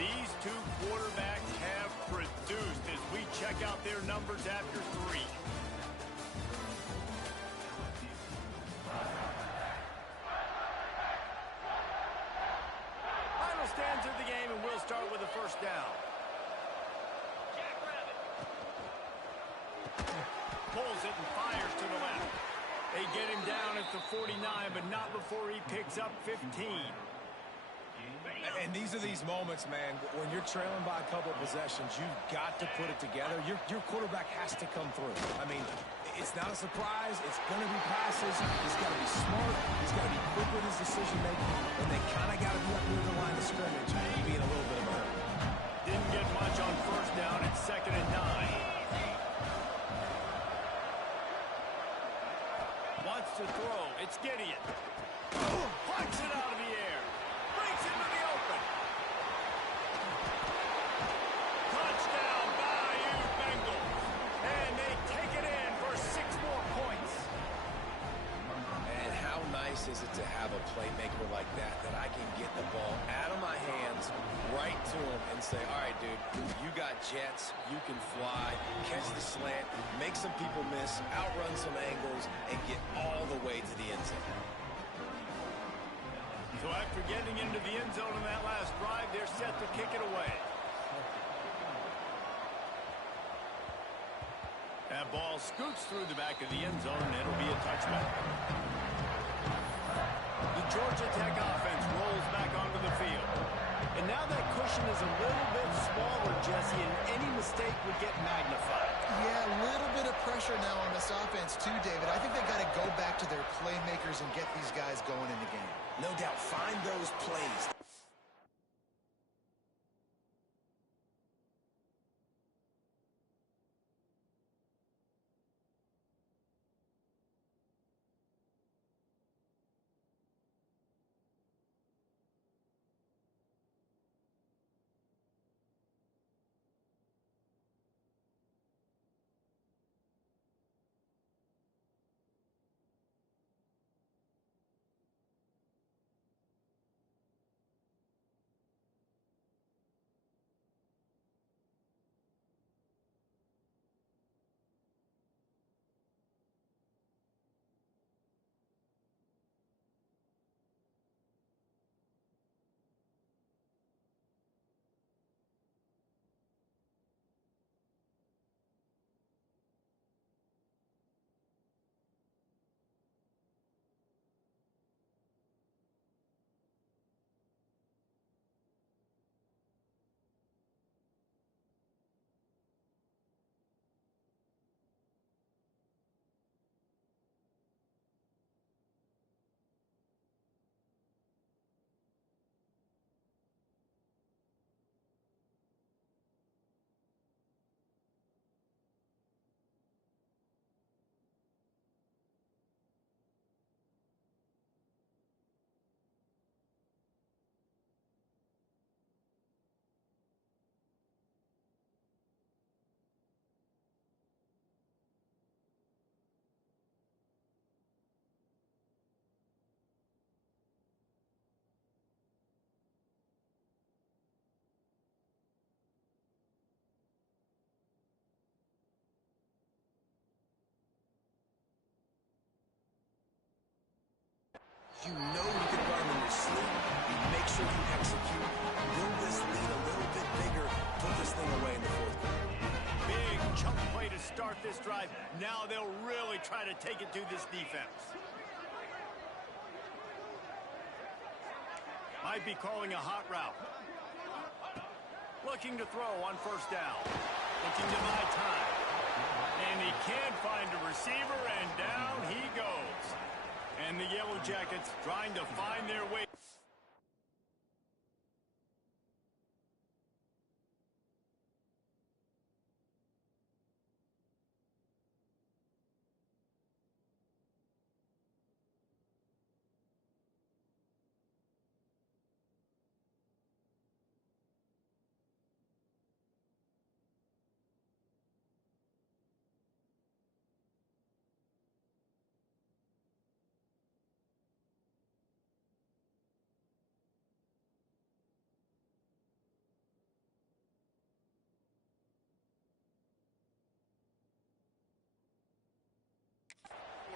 These two quarterbacks have produced as we check out their numbers after 3. Final stands of the game, and we'll start with a first down. Pulls it and fires to the left. They get him down at the 49, but not before he picks up 15. And these are these moments, man, when you're trailing by a couple of possessions, you've got to put it together. Your quarterback has to come through. I mean, it's not a surprise. It's going to be passes. He's got to be smart. He's got to be quick with his decision-making. And they kind of got to be up near the line of scrimmage, maybe in a little bit of a hurry. Didn't get much on first down. It's 2nd and 9. Wants to throw. It's Gideon. Plucks it out of the air. Brings it to the open. Touchdown, Bayou Bengals. And they take it in for 6 more points. And how nice is it to have a playmaker like that I can get the ball out of my hands right to him and say, all right, dude, you got jets, you can fly, catch the slant, make some people miss, outrun some angles, and get all the way to the end zone. So after getting into the end zone in that last drive, they're set to kick it away. That ball scoots through the back of the end zone, and it'll be a touchback. The Georgia Tech offense rolls back onto the field. And now that cushion is a little bit smaller, Jesse, and any mistake would get magnified. Yeah, a little bit of pressure now on this offense too, David. I think they got to go back to their playmakers and get these guys going in the game. No doubt, find those plays. you know you can run in your sleep. You make sure you execute. Build this lead a little bit bigger. Put this thing away in the fourth quarter. Big chunk play to start this drive. Now they'll really try to take it to this defense. Might be calling a hot route. Looking to throw on first down. Looking to buy time. And he can't find a receiver, and down he goes. And the Yellow Jackets trying to find their way.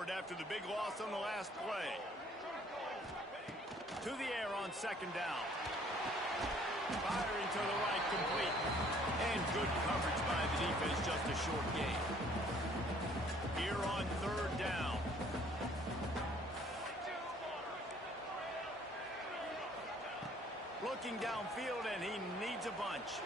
After the big loss on the last play. To the air on second down. Firing to the right, complete. And good coverage by the defense, just a short gain. Here on third down. Looking downfield, and he needs a bunch.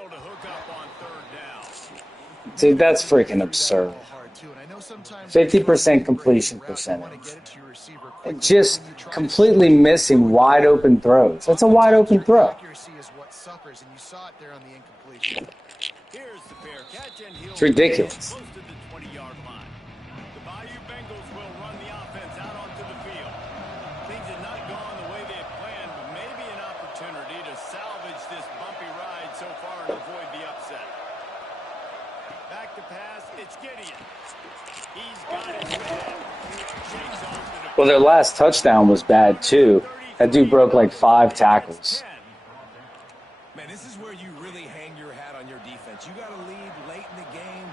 To hook up on third down. Dude, that's freaking absurd. 50% completion percentage. Just completely missing wide open throws. That's a wide open throw. It's ridiculous. Well, their last touchdown was bad, too. That dude broke like 5 tackles. Man, this is where you really hang your hat on your defense. You got to lead late in the game.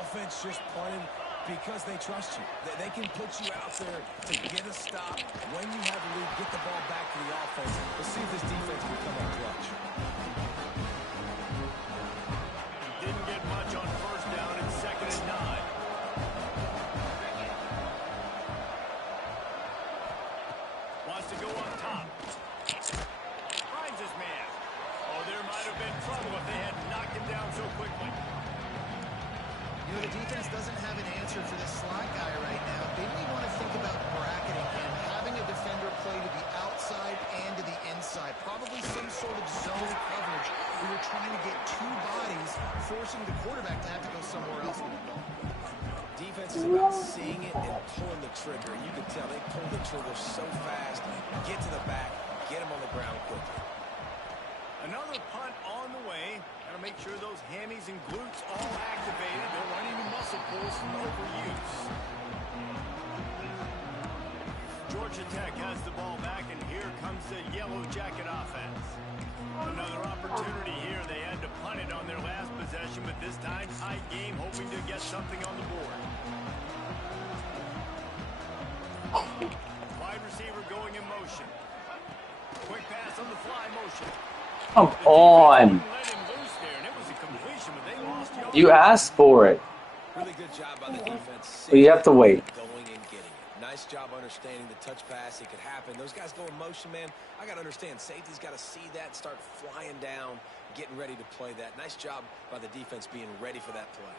Offense just punted because they trust you. They can put you out there to get a stop. When you have the lead, get the ball back to the offense. Let's see if this defense can come up clutch. Didn't to go up top. Finds his man. Oh, there might have been trouble if they had knocked him down so quickly. You know, the defense doesn't have an answer for this slot guy right now. They may want to think about bracketing him, having a defender play to the outside and to the inside. Probably some sort of zone coverage where you're trying to get two bodies, forcing the quarterback to have to go somewhere else with the ball. Defense is about seeing it and pulling the trigger. And you can tell they pull the trigger so fast, get to the back, get him on the ground quickly. Another punt on the way. Got to make sure those hammies and glutes all activated. Don't want any muscle pulls from overuse. Georgia Tech has the ball back, and here comes the Yellow Jacket offense. Another opportunity here. They had to punt it on their last possession, but this time tight game, hoping to get something on the board. Wide receiver going in motion. Quick pass on the fly motion. Come on. You asked for it. Really good job by the defense. But you have to wait. Going and getting it. Nice job understanding the touch pass. It could happen. Those guys go in motion, man. I got to understand. Safety's got to see that, start flying down, getting ready to play that. Nice job by the defense being ready for that play.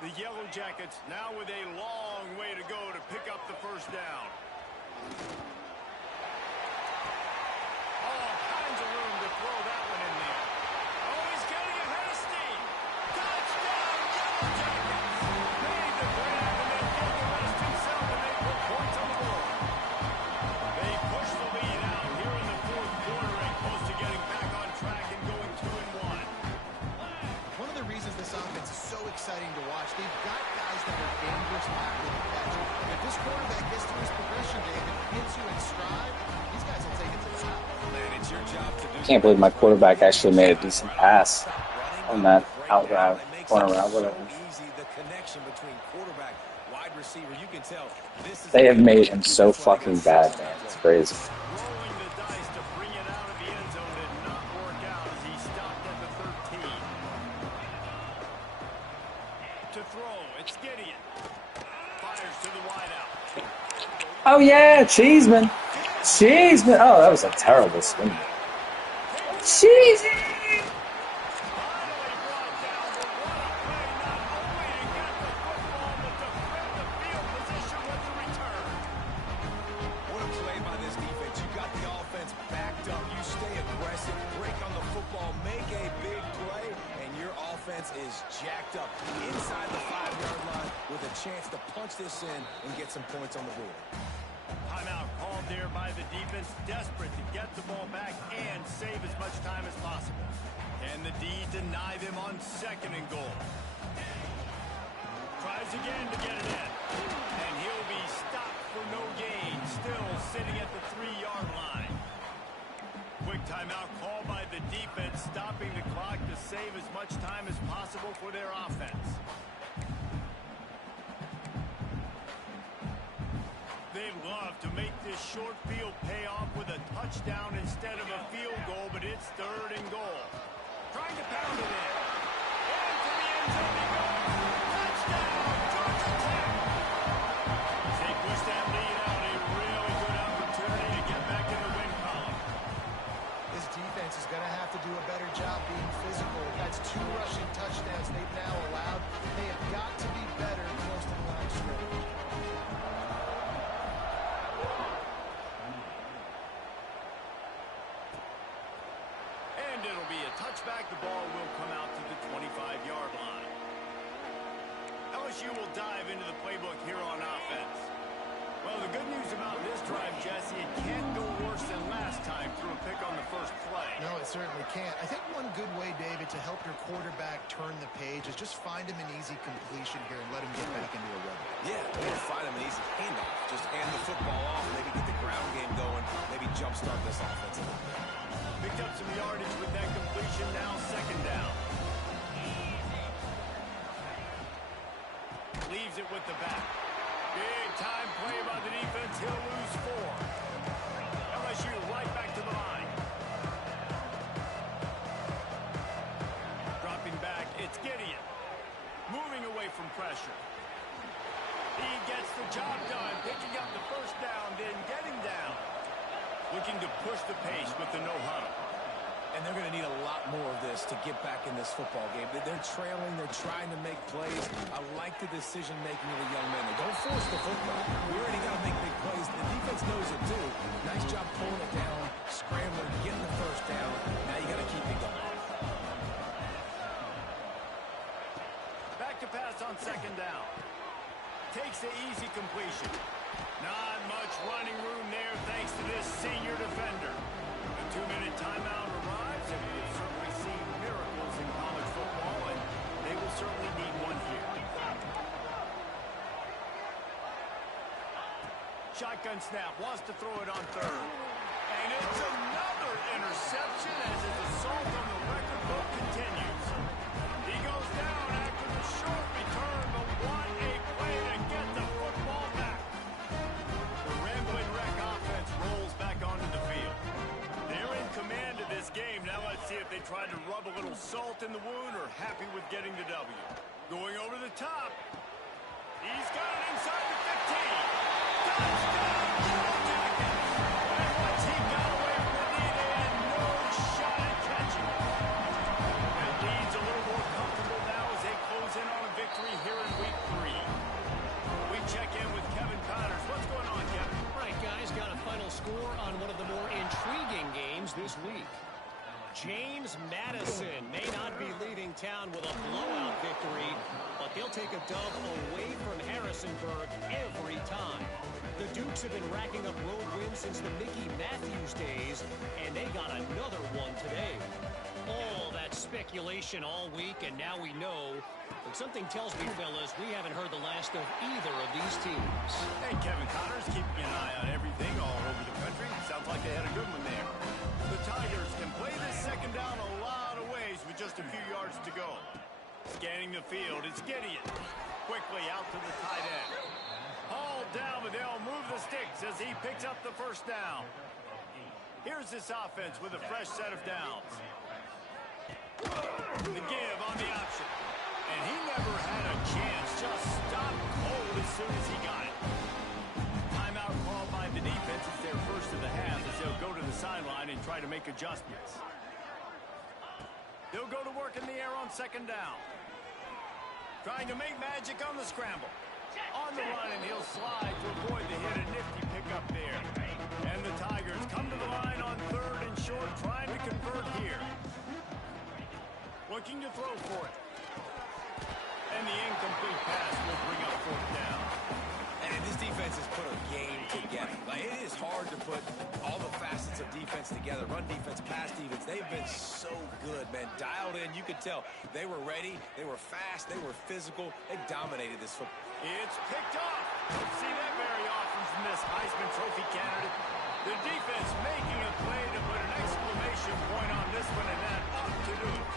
The Yellow Jackets now with a long way to go to pick up the first down. All kinds of room to throw that one in there. Oh, he's getting ahead of steam. Touchdown, Yellow Jackets. Made the grab and then did the rest himself, and they put points on the board. They push the lead out here in the fourth quarter and close to getting back on track and going 2-1. One of the reasons this offense is so exciting to watch, they've got guys that are dangerous after the catch. If this quarterback gets through his progression, David, hits you in stride, these guys will take it to the top. I can't believe my quarterback actually made a decent pass on that out route, corner route, whatever. They have made him so fucking bad, man. It's crazy. Rolling the dice to bring it out of the end zone did not work out as he stopped at the 13. To throw, it's Gideon. Fires to the wideout. Oh yeah, Cheeseman. Cheeseman. Oh, that was a terrible swing. Cheeseman. Finally brought down, but what a play, not only to get the football, but to flip the field position with the return. What a play by this defense. You got the offense backed up. You stay aggressive, break on the football, make a big play, and your offense is jacked up inside the 5-yard line with a chance to punch this in and get some points on the board. Timeout called there by the defense, desperate to get the ball back and save as much time as possible. Can the D deny them on 2nd and goal? Tries again to get it in. And he'll be stopped for no gain, still sitting at the 3-yard line. Quick timeout called by the defense, stopping the clock to save as much time as possible for their offense. They'd love to make this short field pay off with a touchdown instead of a field goal, but it's 3rd and goal. Trying to pound it in. Into the end zone he goes. Touchdown, Georgia Tech. As they push that lead out, a really good opportunity to get back in the win column. This defense is going to have to do a better job being physical. That's 2 rushing touchdowns they've now allowed. They have got to be better close to the line of scrimmage. It'll be a touchback. The ball will come out to the 25-yard line. LSU will dive into the playbook here on offense. Well, the good news about this drive, Jesse, it can't go worse than last time through a pick on the first play. No, it certainly can't. I think one good way, David, to help your quarterback turn the page is just find him an easy completion here and let him get back into a rhythm. Yeah, find him an easy handoff. Just hand the football off, maybe get the ground game going, maybe jumpstart this offense a little bit. Picked up some yardage with that completion, now 2nd down. Leaves it with the back. Big time play by the defense. He'll lose 4. LSU right back to the line. Dropping back, it's Gideon. Moving away from pressure. He gets the job done, picking up the first down, then getting down. looking to push the pace with the no-huddle. And they're going to need a lot more of this to get back in this football game. They're trailing. They're trying to make plays. I like the decision-making of the young men. They don't force the football. We already got to make big plays. The defense knows it, too. Nice job pulling it down, scrambling, getting the first down. Now you got to keep it going. Back to pass on second down. Takes the easy completion. Not much running room there thanks to this senior defender. A 2-minute timeout arrives, and we've certainly seen miracles in college football, and they will certainly need one here. Shotgun snap, wants to throw it on third. And it's another interception as his assault on the record book continues. He goes down after the short return, but what a play to get the football back. The Rambling Wreck offense rolls back onto the field. They're in command of this game. Now let's see if they try to rub a little salt in the wound or happy with getting the W. Going over the top. He's got it inside the 15. Touchdown, Yellow Jackets! And once he got away from the knee, they had no shot at catching it. That lead's a little more comfortable now as they close in on a victory here in Week 3. We check in with Kevin Connors. What's going on, Kevin? Right, guys, got a final score on one of the more intriguing games this week. James Madison may not be leaving town with a blowout victory, but they'll take a dub away from Harrisonburg every time. The Dukes have been racking up road wins since the Mickey Matthews days, and they got another one today. All that speculation all week, and now we know. But something tells me, fellas, we haven't heard the last of either of these teams. Hey, Kevin Connors, keeping an eye on everything all over the country. Sounds like they had a good one there. The Tigers can play this second down a lot of ways with just a few yards to go. Scanning the field, it's Gideon. Quickly out to the tight end. Hauled down, but they'll move the sticks as he picks up the first down. Here's this offense with a fresh set of downs. The give on the option. And he never had a chance. Just stopped cold as soon as he got it. Timeout called by the defense. It's their first of the half as they'll go to the sideline and try to make adjustments. They'll go to work in the air on second down. Trying to make magic on the scramble. On the run, and he'll slide to avoid the hit. A nifty pickup there. And the Tigers come to the line on third and short, trying to convert here. Looking to throw for it. And the incomplete pass will bring up fourth down. And this defense has put a game together. Like, it is hard to put all the facets of defense together. Run defense, pass defense. They've been so good, man. Dialed in. You could tell they were ready. They were fast. They were physical. They dominated this football. It's picked off. Don't see that very often from this Heisman Trophy candidate. The defense making a play to put an exclamation point on this one, and that ought to do it.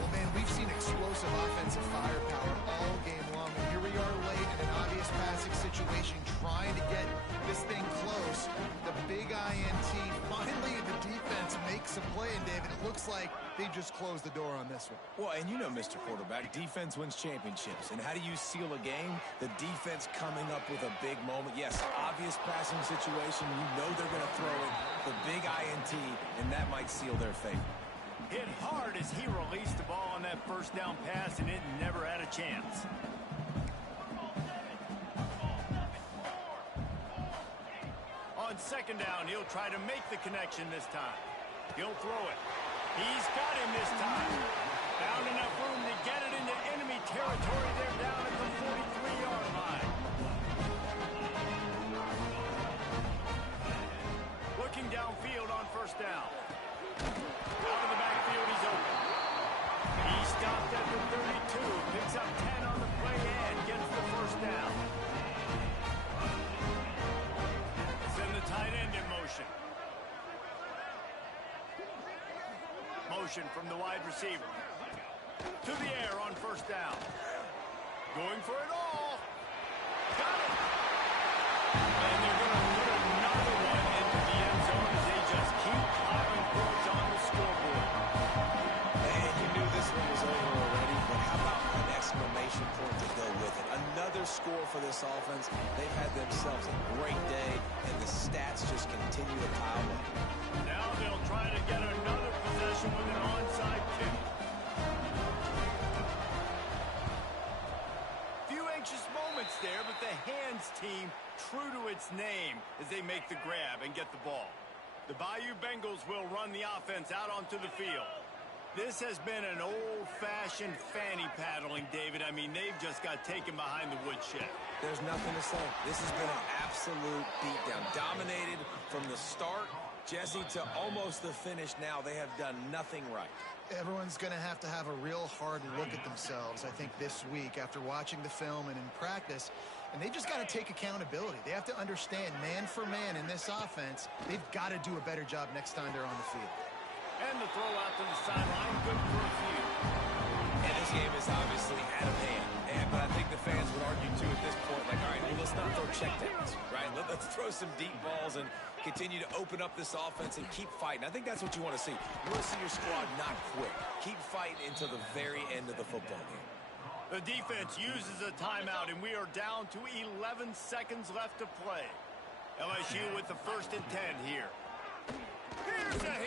Well, man, we've seen explosive offensive firepower all game long, and here we are late in an obvious passing situation trying to get this thing close. The big INT, finally the defense makes a play, and David, it looks like they just closed the door on this one. Well, and you know, Mr. Quarterback, defense wins championships. And how do you seal a game? The defense coming up with a big moment. Yes, obvious passing situation. You know they're going to throw it. The big INT, and that might seal their fate. Hit hard as he released the ball on that first down pass, and it never had a chance. On second down, he'll try to make the connection this time. He'll throw it. He's got him this time. Found enough room to get it into enemy territory. They're down at the 43-yard line. Looking downfield on first down. Out of the backfield, he's open. He stopped at the 32, picks up 10 on the play and gets the first down. Send the tight end in motion. Motion from the wide receiver. To the air on first down. Going for it all. Got it. And they're going to put another one into the end zone as they just keep piling points on the scoreboard. And you knew this one was over already, but how about an exclamation point to go with it? Another score for this offense. They've had themselves a great day, and the stats just continue to pile to its name as they make the grab and get the ball. The Bayou Bengals will run the offense out onto the field. This has been an old-fashioned fanny paddling, David. I mean, they've just got taken behind the woodshed. There's nothing to say. This has been an absolute beatdown. Dominated from the start, Jesse, to almost the finish now. They have done nothing right. Everyone's going to have a real hard look at themselves, I think, this week after watching the film and in practice. And they've just got to take accountability. They have to understand, man for man in this offense, they've got to do a better job next time they're on the field. And the throw out to the sideline, good for a few. And this game is obviously out of hand. But I think the fans would argue, too, at this point, like, all right, well, let's not throw checkdowns, right? Let's throw some deep balls and continue to open up this offense and keep fighting. I think that's what you want to see. You want to see your squad not quit. Keep fighting until the very end of the football game. The defense uses a timeout, and we are down to 11 seconds left to play. LSU with the 1st and 10 here. Here's a